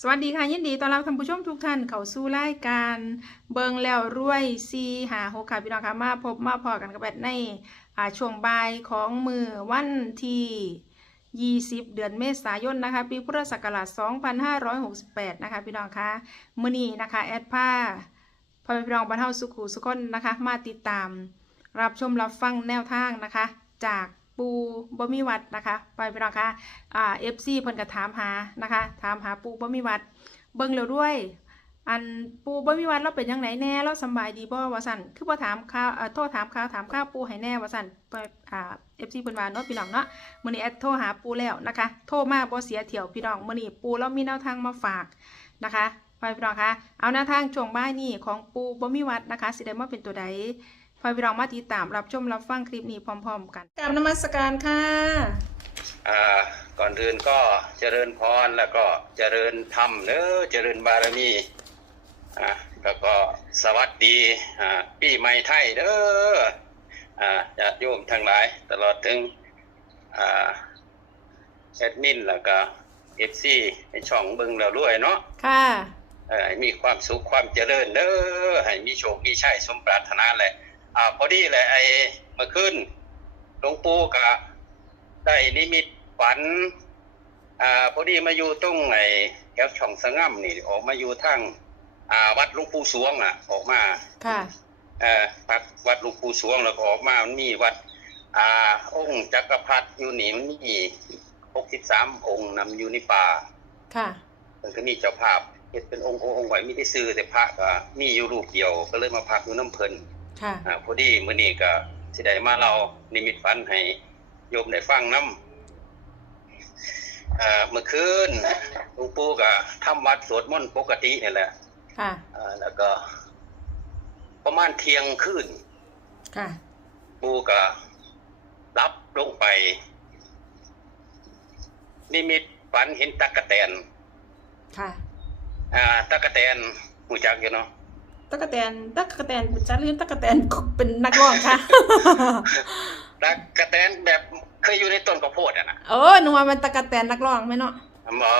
สวัสดีค่ะ ยินดีต้อนรับท่านผู้ชมทุกท่านเข้าสู่รายการเบิงแล้วรวยซีหาหกค่ะพี่น้องค่ะมาพบมาพอกันกับแบทในอ่าช่วงบ่ายของมือวันที่ 20 เดือนเมษายนนะคะ ปีพุทธศักราช 2568 นะคะ พี่น้องค่ะมื้อนี้นะคะแอดผ้าพ่อพี่น้องบรรเทาสุขุสุขคนนะคะ มาติดตาม รับชมรับฟังแนวทางนะคะ จาก ปูบ่มีวัดนะคะไปพี่น้องค่ะอ่าเอฟซีเพิ่นก็ถามหานะคะ ถามหาปูบ่มีวัด เบิ่งแล้วด้วย อันปูบ่มีวัดเราเป็นจังไดแน่เราสบายดีบ่ว่าซั่นคือบ่ถามข่าวเอ่อโทรถามข่าวถามข่าวปูให้แน่ว่าซั่นไปอ่า FC เพิ่นว่าเนาะพี่น้องเนาะมื้อนี้แอดโทรหาปูแล้วนะคะ โทรมาบ่เสียเที่ยวพี่น้องมื้อนี้ปูเรามีแนวทางมาฝากนะคะไปพี่น้องคะเอาแนวทางช่วงบ่ายนี้ของปูบ่มีวัดนะคะสิได้มาเป็นตัวใด พอพี่น้องมาติดตามรับชมรับฟังคลิปนี้พร้อม ๆ กันกราบนมัสการค่ะอ่าก่อนอื่นก็เจริญพรแล้วก็เจริญธรรมเนอะเจริญบารมีอ่าแล้วก็สวัสดีอ่าปีใหม่ไทยเด้ออ่าญาติโยมทั้งหลายตลอดถึงอ่าแอดมินแล้วก็เอฟซีในช่องเบิงเราด้วยเนาะค่ะเอ่อให้มีความสุขความเจริญเด้อให้มีโชคมีชัยสมปรารถนาแหละ อ่าพอดีแหละไอ้เมื่อคืนหลวงปู่ก็ได้นิมิตฝัน อ่า พอดีมาอยู่ตรงไอ้แถวช่องสะง่ำนี่ ออกมาอยู่ทางอ่า วัดหลวงปู่สวงอะ ออกมา ค่ะเอ่อพักวัดหลวงปู่สวงแล้วก็ออกมามันมีวัด อ่า องค์จักรพรรดิอยู่นี่มันมีหกสิบสามองค์นำอยู่ในป่า ค่ะมันก็มีเจ้าภาพเฮ็ดเป็นองค์องค์องค์ไว้มีที่ซื้อแต่พระก็มีอยู่รูปเดียว ก็เลยมาพักอยู่น้ำเพิ่น ค่ะอ่าพอดีมื้อนี้ก็สิได้มาเรานิมิตฝันให้โยมได้ฟังนํอ่าเมื่อคืนหลวงปู่ก็ทำวัดสวดมนต์ปกตินี่แหละค่ะอ่าแล้วก็ ประมาณเที่ยงคืนค่ะปู่ก็รับลงไป นิมิตฝันเห็นตั๊กแตนค่ะอ่าตั๊กแตนหูจักอยู่เนาะ ตะกะแตนตะกะแตนเป็นจัดเรียนตะกะแตนเป็นนักร้องค่ะตักกะแตนแบบเคยอยู่ในต้นข้าวโพดอะนะเออหนูว่ามันตะกะแตนนักร้องไหมเนาะหมอ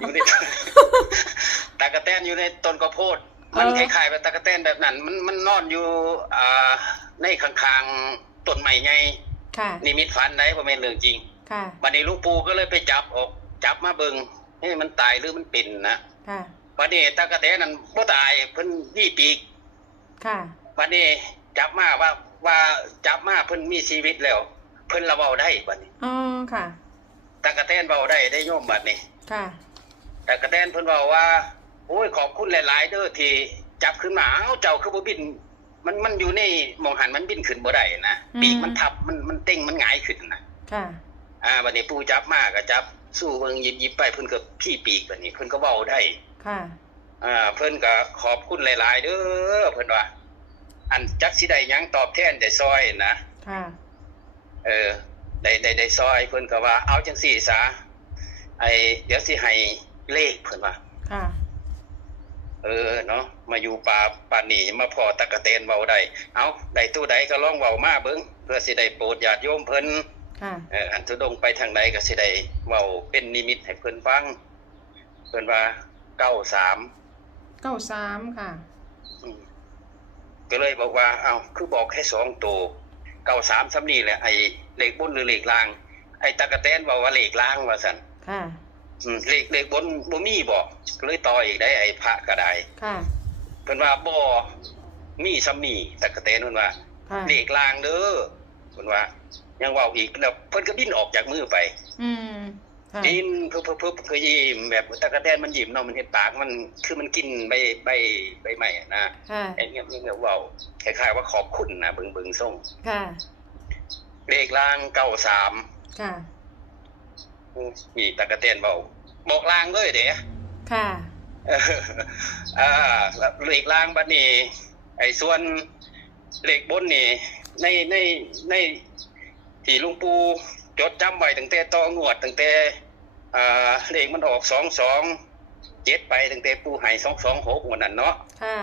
อยู่ในต้นตักกะแตนอยู่ในต้นข้าวโพด มันเออคล้ายๆแบบตักกะแตนแบบนั้น มันมันนอนอยู่อ่าในข้างๆต้นไม้ไงค่ะนิมิตฝันได้บ่แม่นเรื่องจริงค่ะบัดนี้หลูกปู่ก็เลยไปจับออก จับมาเบิ่งให้มันตายหรือมันเป็นนะค่ะ บัดนี้ตักกะแตนนั้นบ่ตายเพิ่นมีปีกค่ะบัดนี้จับมาว่าว่าจับมาเพิ่นมีชีวิตแล้ว เพิ่นละเว้าได้บัดนี้อ๋อค่ะตากะแตนเบาได้ได้โยมบัดนี้ค่ะตากะแตนเพิ่นบอกว่าโอ้ยขอบคุณหลาย ๆ เด้อที่จับขึ้นมาเอ้าเจ้าคือบ่บิน มันมันอยู่ในหมองหันมันบินขึ้นบ่ได้นะอืมปีกมันทับมันมันเต้งมันหงายขึ้นนะค่ะอ่าบัดนี้ปู่จับมาก็จับสู้เบิ่งหยิบๆไปเพิ่นก็พี่ปีกบัดนี้เพิ่นก็เว้าได้ ค่ะอ่าเพิ่นก็ขอบคุณหลาย ๆ เด้อเพิ่นว่า อันจักสิได้หยังตอบแทนได้ซอยนะค่ะ เออได้ได้ได้ซอยเพิ่นก็ว่า เอาจังซี่ซะไอเดี๋ยวสิให้เลขเพิ่นว่า ค่ะ เออเนาะมาอยู่ป่าป่านนี้มาพอตะกะเตนเว้าได้เอาได้ตู้ใดก็ลองเว้ามาเบิ่งเพื่อสิได้โปรดญาติโยมเพิ่นค่ะ เอออันทุดงค์ไปทางใดก็สิได้เว้าเป็นนิมิตให้เพิ่นฟัง เพิ่นว่า 93เก้าสามค่ะอืมก็เลยบอกว่า เอาคือบอกแค่สองตัว93ซ้ำนี่แหละไอ้เลขบนหรือเลขล่าง ไอ้ตะกะแตนเว้าว่าเลขล่างว่าซั่นค่ะอืมเลขเลขบนบ่มีบ่ก็เลยต่ออีกได้ไอ้พระก็ได้ค่ะเพิ่นว่าบ่มีซ้ำนี่ตะกะแตนเพิ่นว่าค่ะเลขลางเด้อเพิ่นว่า ยังเว้าอีกแล้วเพิ่นก็ดิ้นออกจากมือไป อืม ค่ะดิ้นเพิ่บๆๆคือยิ้มแบบตะกะแตนมันยิ้มเนาะมันเห็นปากมันคือมันกินใบใบใบไม้อะนะค่ะไอ้เงี้ยเงี้ยเว้าคล้ายๆว่าขอบคุณนะเบิ่งๆส่งค่ะเลขลาง93ค่ะอืมนี่ตะกะแตนเว้าบอกลางเลยเด้ค่ะเอออ่าแล้วเหล็กล่างบัดนี้ ไอ้ส่วนเหล็กบนนี่ ในในในที่หลุงปูจดจำไว้ตั้งแต่ต่องวดตั้งแต่อ่า เลขมันออกสองสองเจ็ดไปตั้งแต่ปูใหายสองสองหกงวดนั้นเนาะค่ะ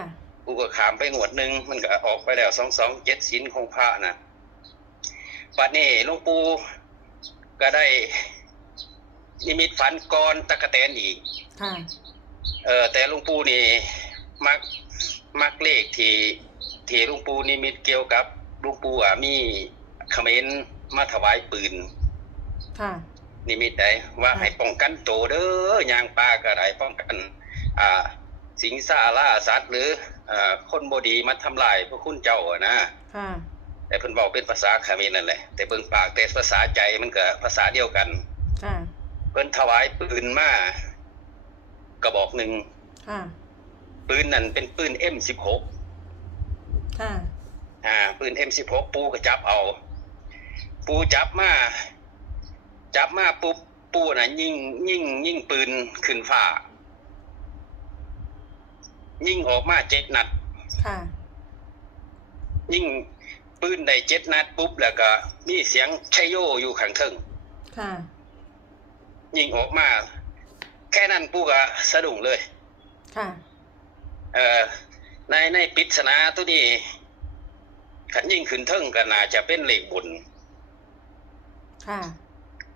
ปูก็ขามไปงวดหนึ่งมันก็ออกไปแล้วสองสองเจ็ดสินของพระนะบัดนี้หลุงปูก็ได้นิมิตฝันก่อนตะกะแตนอีกค่ะเออแต่หลุงปู่นี่มักมักเลขที่ที่หลุงปู่นิมิตเกี่ยวกับหลุงปู่อะมีเขมรมาถวายปืน ค่ะ นิมิตได้ว่าค่ะให้ป้องกันโตวเด้อย่างปลาก็ได้ป้องกัน อ่า สิงสาราสัตว์หรืออ่าคนบดีมาทำลายพระคุณเจ้าอะนะค่ะแต่เพิ่นบอกเป็นภาษาเขมรนั่นแหละแต่เบิ่งปากแต่ภาษาใจมันก็ภาษาเดียวกันค่ะเพิ่นถวายปืนมากระบอกหนึ่งค่ะปืนนั่นเป็นปืน M16 ค่ะอ่า ปืน M16 ปูก็จับเอา ปูจับมา จับมาปุ๊บปูน่ะ ยิงยิงยิงปืนขึ้นฟ้า ยิงออกมาเจ็ดนัด ค่ะ ยิงปืนได้เจ็ดนัดปุ๊บแล้วก็มีเสียงชัยโยอยู่ข้างเทิงค่ะ ยิงออกมา แค่นั้นปูก็สะดุ้งเลย ค่ะ เอ่อในในปริศนาตัวนี้ขันยิ่งขึ้นเทิงก็น่าจะเป็นเลขบุญค่ะ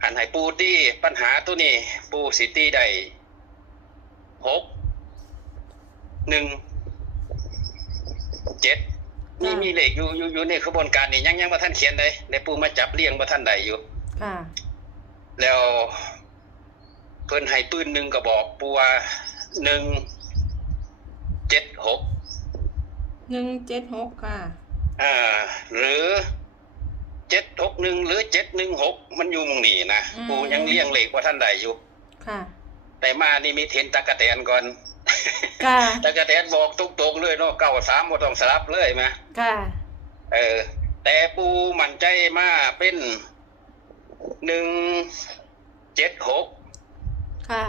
หันให้ปูตี้ปัญหาตัวนี้ ปูสิตีได้หกหนึ่งเจ็ดมีค่ะมีเลขอยู่อยู่อยู่ในขบวนการนี่ยังยังว่าท่านเขียนเลยในปูมาจับเรียงว่าท่านใดอยู่ค่ะแล้วเพิ่นให้ปืนหนึ่งก็บอกปูว่าหนึ่งเจ็ดหกหนึ่งเจ็ดหกค่ะอ่าหรือ เจ็ดหกหนึ่งหรือเจ็ดหนึ่งหกมันอยู่หมองนี้นะอืม ปูยังเลี้ยงเลขว่าท่านใดอยู่ ค่ะแต่มานี่มีเทนตะกะแตนก่อน ค่ะตะกะแตนบอกตรงๆเลยเนาะเก้าสามบ่ต้องสลับเลยมาค่ะเออ แต่ปูมั่นใจมาเป็นหนึ่งเจ็ดหกค่ะ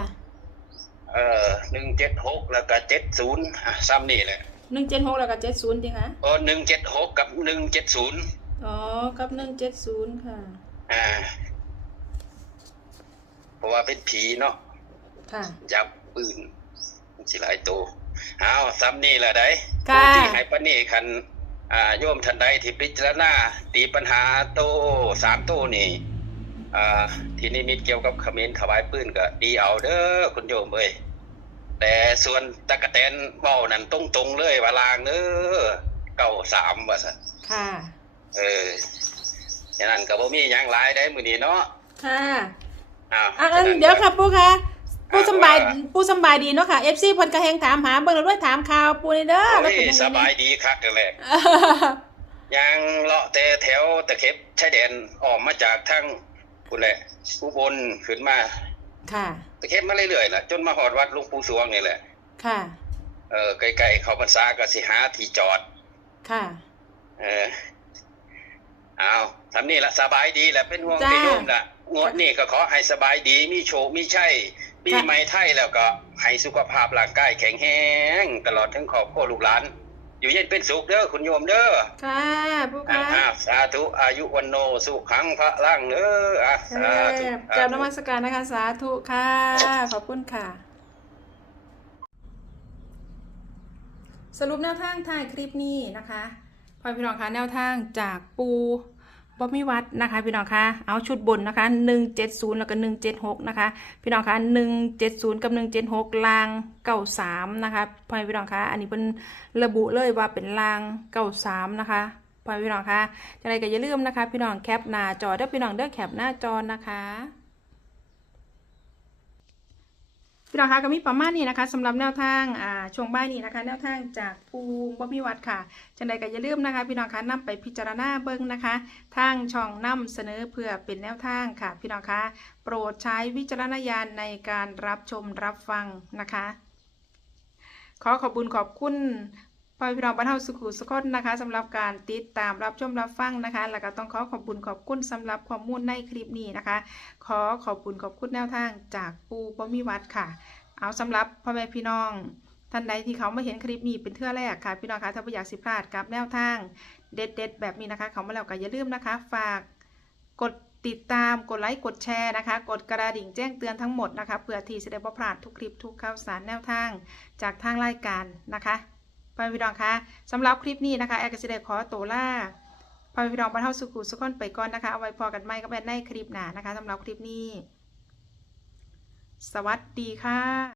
เออหนึ่งเจ็ดหกแล้วก็เจ็ดศูนย์ซ้ำนี่แหละหนึ่งเจ็ดหกแล้วก็เจ็ดศูนย์จริงคะอ๋อหนึ่งเจ็ดหกกับหนึ่งเจ็ดศูนย์ อ๋อ กับหนึ่งเจ็ดศูนย์ค่ะ อ่า เพราะว่าเป็นผีเนาะค่ะ จับปืนมันสิหลายตัวเอาซ้ำนี่แหละได้ค่ะ ที่ให้ปานนี่คัน อ่า โยมทันใดที่พิจารณาตีปัญหาโตสามโตนี่ อ่า ที่นิมิตเกี่ยวกับเขมรถวายปืนก็ดีเอาเด้อคุณโยมเอ้ยแต่ส่วนตะกะแตนเบ้านั่นตรงๆเลยว่าลางเด้อเก้าสามว่าสันค่ะ เออฉะนั้นก็บ่มีหยังหลายได้มื้อนี้เนาะค่ะอ้าวอะอันฉะนั้นเดี๋ยวค่ะปูค่ะปูอ่าสำบายว่าปูสำบายดีเนาะค่ะเอฟซีเพิ่นกระแหงถามหาเบิ่งแล้วด้วยถามข่าวปูนี่เด้อโอ้แล้วยเป็นยังสไงบายเนี่ยดีคักนั่นแหละยังเลาะแต่แถวตะเข็บชายแดนออกมาจากทางพุ่นแหละอุบลขึ้นมา ค่ะ ตะเข็บมาเรื่อยๆล่ะจนมาหอดวัดหลวงปู่สวงนี่แหละ ค่ะ เออใกล้ๆเข้าพรรษาก็สิหาที่จอด ค่ะ เออเอาทำนี่ละสบายดีแหละเป็นห่วงจ้าเป็นโยมละงวดนี้ก็ขอให้สบายดีมีโชคมีชัยปีค่ะใหม่ไทยแล้วก็ให้สุขภาพร่างกายแข็งแรงตลอดทั้งครอบครัวลูกหลาน อยู่เย็นเป็นสุขเด้อคุณโยมเด้อค่ะปูอ่าค่ะอ่าสาธุอายุวันโนสุขังพระล่างเด้ออะค่ะสาธุกราบนมัสการนะคะสาธุค่ะ ขอบคุณค่ะ สรุปแนวทางถ่ายคลิปนี้นะคะพอพี่น้องคะแนวทางจากปู บอมิวัดนะคะพี่น้องคะเอาชุดบนนะคะ 170 แล้วก็ 176 นะคะ พี่น้องคะ170 กับ 176ลาง93นะคะพอพี่น้องคะอันนี้เป็นระบุเลยว่าเป็นลาง93นะคะพอพี่น้องคะจะไรก็อย่าลืมนะคะ พี่น้องแคปหน้าจอเด้อพี่น้องเด้อแคปหน้าจอนะคะ พี่น้องคะก็มีประมาณนี้นะคะสำหรับแนวทางอ่าช่วงบ่ายนี้นะคะ แนวทางจากภูบ่มีวัดค่ะจังใดก็อย่าลืมนะคะ พี่น้องคะนำไปพิจารณาเบิ่งนะคะ ทางช่องนำเสนอเพื่อเป็นแนวทางค่ะ พี่น้องคะโปรดใช้วิจารณญาณในการรับชมรับฟังนะคะ ขอขอบคุญขอบคุณ พ่อพี่น้องบ้านเฮาสุขุสุขนนะคะสำหรับการติดตามรับชมรับฟังนะคะ แล้วก็ต้องขอขอบคุณขอบคุณสำหรับข้อมูลในคลิปนี้นะคะ ขอขอบคุณขอบคุณแนวทางจากปูบ่มีวัดค่ะ เอาสำหรับพ่อแม่พี่น้องท่านใดที่เขามาเห็นคลิปนี้เป็นเทื่อแรกค่ะ พี่น้องคะถ้าไม่อยากสิพลาดกับแนวทาง เด็ดๆแบบนี้นะคะ เขามาแล้วก็อย่าลืมนะคะ ฝากกดติดตามกดไลค์กดแชร์นะคะ กดกระดิ่งแจ้งเตือนทั้งหมดนะคะเพื่อที่จะได้บ่พลาดทุกคลิปทุกข่าวสารแนวทางจากทางรายการนะคะ พ่อแม่พี่น้องคะสำหรับคลิปนี้นะคะแอร์กสิเดขอตัวล่าพ่อแม่พี่น้องบรรเทาสุขุสุขคนไปก่อนนะคะเอาไว้พอกันไหมก็แบนในคลิปหน้านะคะสำหรับคลิปนี้ สวัสดีค่ะ